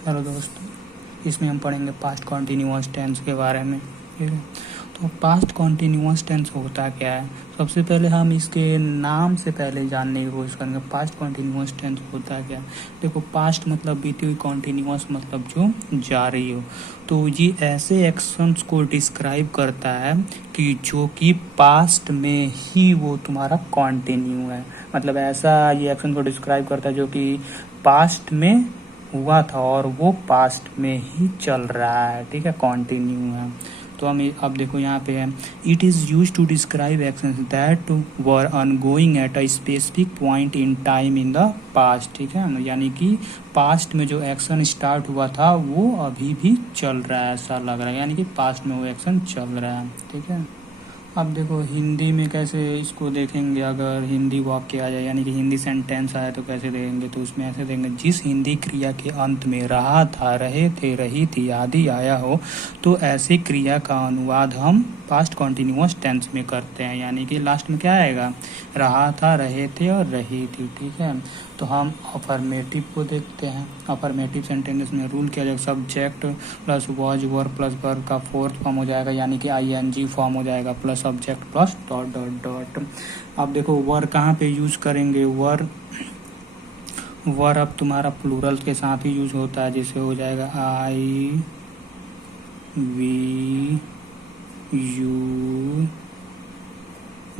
Hello दोस्तों, इसमें हम पढ़ेंगे पास्ट कॉन्टिन्यूअस टेंस के बारे में। ठीक है, तो पास्ट कॉन्टिन्यूअस टेंस होता क्या है, सबसे पहले हम इसके नाम से पहले जानने की कोशिश करेंगे। पास्ट कॉन्टिन्यूअस टेंस होता क्या है। देखो, पास्ट मतलब बीती हुई, कॉन्टिन्यूअस मतलब जो जारी हो। तो ये ऐसे एक्शंस को डिस्क्राइब करता है कि जो कि पास्ट में ही वो तुम्हारा कॉन्टिन्यू है। मतलब ऐसा ये एक्शन को डिस्क्राइब करता है जो कि पास्ट में हुआ था और वो पास्ट में ही चल रहा है। ठीक है, कंटिन्यू है। तो हम अब देखो यहाँ पे है, it is use to describe actions that were ongoing at a specific point in time in the past. ठीक है, यानी कि पास्ट में जो एक्शन स्टार्ट हुआ था वो अभी भी चल रहा है, ऐसा लग रहा है, यानी कि पास्ट में वो एक्शन चल रहा है। ठीक है, अब देखो हिंदी में कैसे इसको देखेंगे। अगर हिंदी वाक्य आ जाए, यानी कि हिंदी सेंटेंस आए, तो कैसे देखेंगे। तो उसमें ऐसे देखेंगे, जिस हिंदी क्रिया के अंत में रहा था, रहे थे, रही थी आदि आया हो, तो ऐसी क्रिया का अनुवाद हम पास्ट कॉन्टिन्यूअस टेंस में करते हैं। यानी कि लास्ट में क्या आएगा, रहा था, रहे थे और रही थी। ठीक है, तो हम अफर्मेटिव को देखते हैं। अफर्मेटिव सेंटेंस में रूल क्या जाएगा, subject plus was were plus verb का फोर्थ फॉर्म हो जाएगा, यानी कि ING फॉर्म हो जाएगा, plus subject plus dot dot dot. अब देखो वर कहाँ पे यूज करेंगे। वर अब तुम्हारा प्लूरल के साथ ही यूज होता है, जिसे हो जाएगा I V U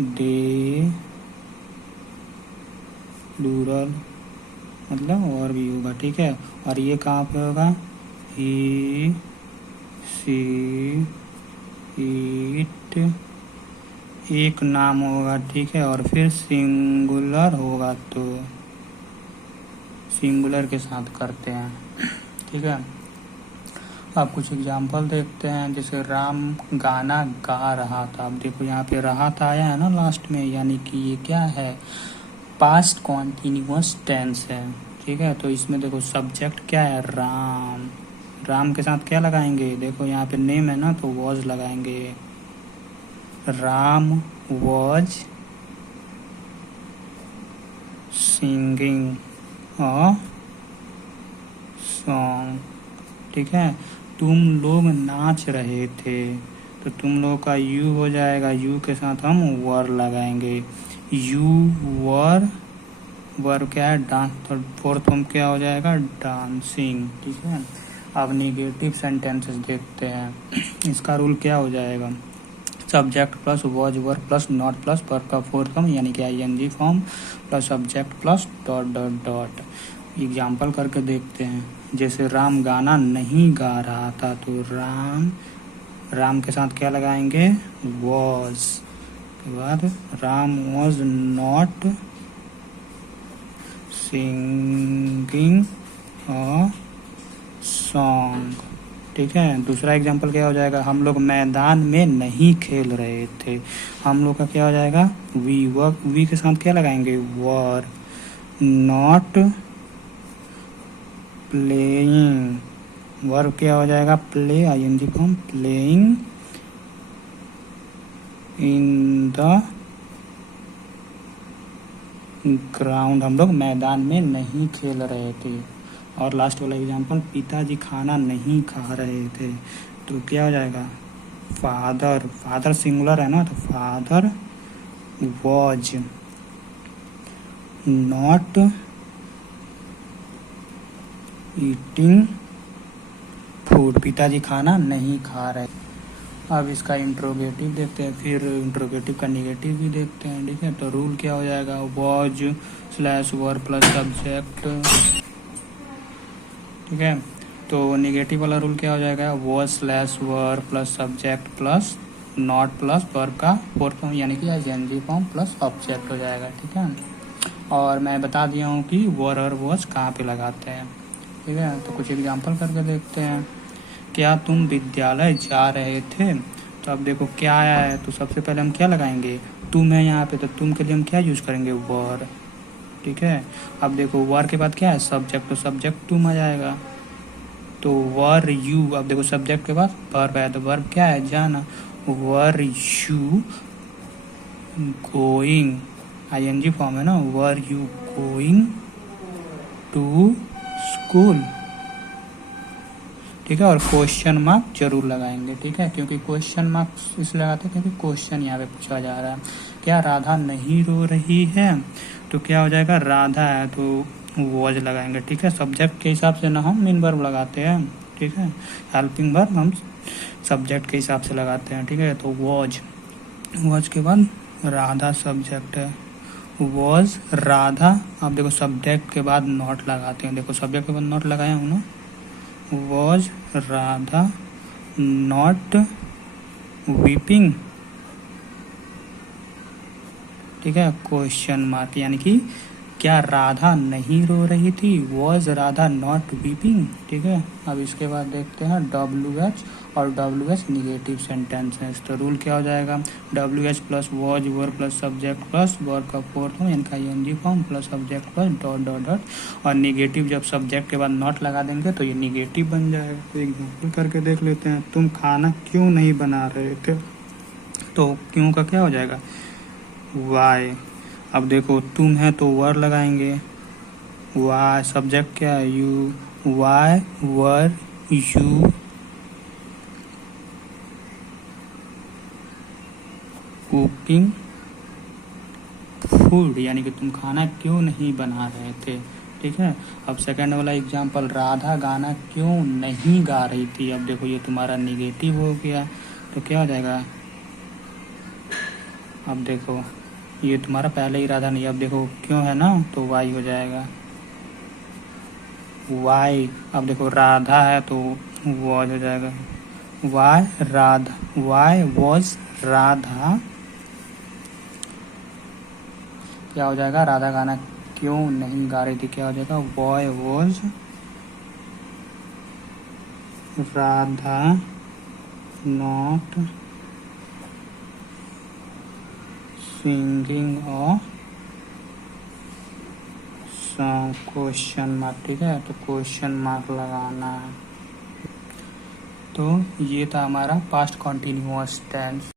they, plural मतलब और भी होगा। ठीक है, और ये कहाँ पे होगा, ही सी इट, एक नाम होगा। ठीक है, और फिर सिंगुलर होगा तो सिंगुलर के साथ करते हैं। ठीक है, अब कुछ एग्जाम्पल देखते हैं। जैसे राम गाना गा रहा था। अब देखो यहाँ पे रहा था आया है ना लास्ट में, यानी कि ये क्या है, पास्ट कॉन्टिन्यूअस टेंस है। ठीक है, तो इसमें देखो सब्जेक्ट क्या है, राम। राम के साथ क्या लगाएंगे, देखो यहाँ पे नेम है ना, तो वॉज लगाएंगे। Ram was singing a song. ठीक है, तुम लोग नाच रहे थे, तो तुम लोग का यू हो जाएगा, यू के साथ हम वर लगाएंगे। यू वर, वर क्या है, डांस, तो फोर्थ फॉर्म क्या हो जाएगा, डांसिंग। ठीक है, अब निगेटिव सेंटेंसेस देखते हैं। इसका रूल क्या हो जाएगा, subject plus was were plus not plus verb का फोर्थ फॉर्म, यानी कि ING form, plus subject plus dot dot dot. Example करके देखते हैं। जैसे राम गाना नहीं गा रहा था, तो राम के साथ क्या लगाएंगे, वॉज। के बाद Ram was not singing a song. ठीक है, दूसरा एग्जाम्पल क्या हो जाएगा, हम लोग मैदान में नहीं खेल रहे थे। हम लोग का क्या हो जाएगा, वी के साथ क्या लगाएंगे, वर। नॉट प्लेइंग, वर्ब क्या हो जाएगा, play, ING form, playing in the ground, हम लोग मैदान में नहीं खेल रहे थे। और लास्ट वाला एग्जाम्पल, पिताजी खाना नहीं खा रहे थे, तो क्या हो जाएगा, फादर। फादर सिंगुलर है ना, तो father was not eating food, पिताजी खाना नहीं खा रहे। अब इसका इंट्रोगेटिव देखते हैं, फिर इंट्रोगेटिव का निगेटिव भी देखते हैं। ठीक है, तो रूल क्या हो जाएगा, was slash were plus subject. ठीक है, तो निगेटिव वाला रूल क्या हो जाएगा, was slash were plus subject plus not plus verb का फोर्थ फॉर्म, यानी कि ING फॉर्म प्लस ऑब्जेक्ट हो जाएगा। ठीक है, और मैं बता दिया हूँ कि वर और वॉज कहाँ पे लगाते हैं। ठीक है, तो कुछ एग्जाम्पल करके देखते हैं। क्या तुम विद्यालय जा रहे थे, तो अब देखो क्या आया है, तो सबसे पहले हम क्या लगाएंगे, तुम है यहाँ पे, तो तुम के लिए हम क्या यूज करेंगे, वर। ठीक है, अब देखो वर के बाद क्या है, सब्जेक्ट, तो सब्जेक्ट तुम आ जाएगा, तो वर यू। अब देखो सब्जेक्ट के बाद वर्ब है, तो वर्ब क्या है, जाना। Were you going, ING form है ना, were you going to school. ठीक है। और क्वेश्चन मार्क जरूर लगाएंगे, ठीक है, क्योंकि क्वेश्चन मार्क इसलिए लगाते हैं क्योंकि क्वेश्चन यहाँ पे पूछा जा रहा है। क्या राधा नहीं रो रही है, तो क्या हो जाएगा, राधा है तो वॉज लगाएंगे, ठीक है। सब्जेक्ट के हिसाब से ना हम मेन वर्ब लगाते हैं, ठीक है। हेल्पिंग वर्ब हम सब्जेक्ट के हिसाब से लगाते हैं, ठीक है। तो वॉज के बाद राधा सब्जेक्ट है, वॉज राधा। अब देखो सब्जेक्ट के बाद नॉट लगाते हैं, देखो सब्जेक्ट के बाद नॉट लगाया हूँ ना, वॉज राधा नॉट वीपिंग, ठीक है। क्वेश्चन मार्क, यानी कि क्या राधा नहीं रो रही थी, वॉज राधा नॉट वीपिंग, ठीक है। अब इसके बाद देखते हैं WH और WH निगेटिव सेंटेंसेस। तो रूल क्या हो जाएगा, WH plus was verb plus subject plus verb का फोर्थ फॉर्म यानी ING form plus subject plus dot dot dot, और निगेटिव जब सब्जेक्ट के बाद नॉट लगा देंगे तो ये निगेटिव बन जाएगा। तो एग्जाम्पल करके देख लेते हैं, तुम खाना क्यों नहीं बना रहे थे, तो क्यों का क्या हो जाएगा, वाई। अब देखो तुम है तो वर लगाएंगे, वाई सब्जेक्ट क्या है, you, why were you cooking food, यानी कि तुम खाना क्यों नहीं बना रहे थे, ठीक है। अब सेकंड वाला एग्जांपल, राधा गाना क्यों नहीं गा रही थी। अब देखो ये तुम्हारा निगेटिव हो गया, तो क्या हो जाएगा, अब देखो ये तुम्हारा पहले ही राधा नहीं, अब देखो क्यों है ना, तो वाई हो जाएगा, वाई। अब देखो राधा है तो वॉज हो जाएगा, why Radha, why was Radha, क्या हो जाएगा, राधा गाना क्यों नहीं गा रही थी, क्या हो जाएगा, Y was Radha not singing a song, question mark, ठीक है। तो क्वेश्चन मार्क लगाना है। तो ये था हमारा पास्ट कॉन्टिन्यूअस टेंस।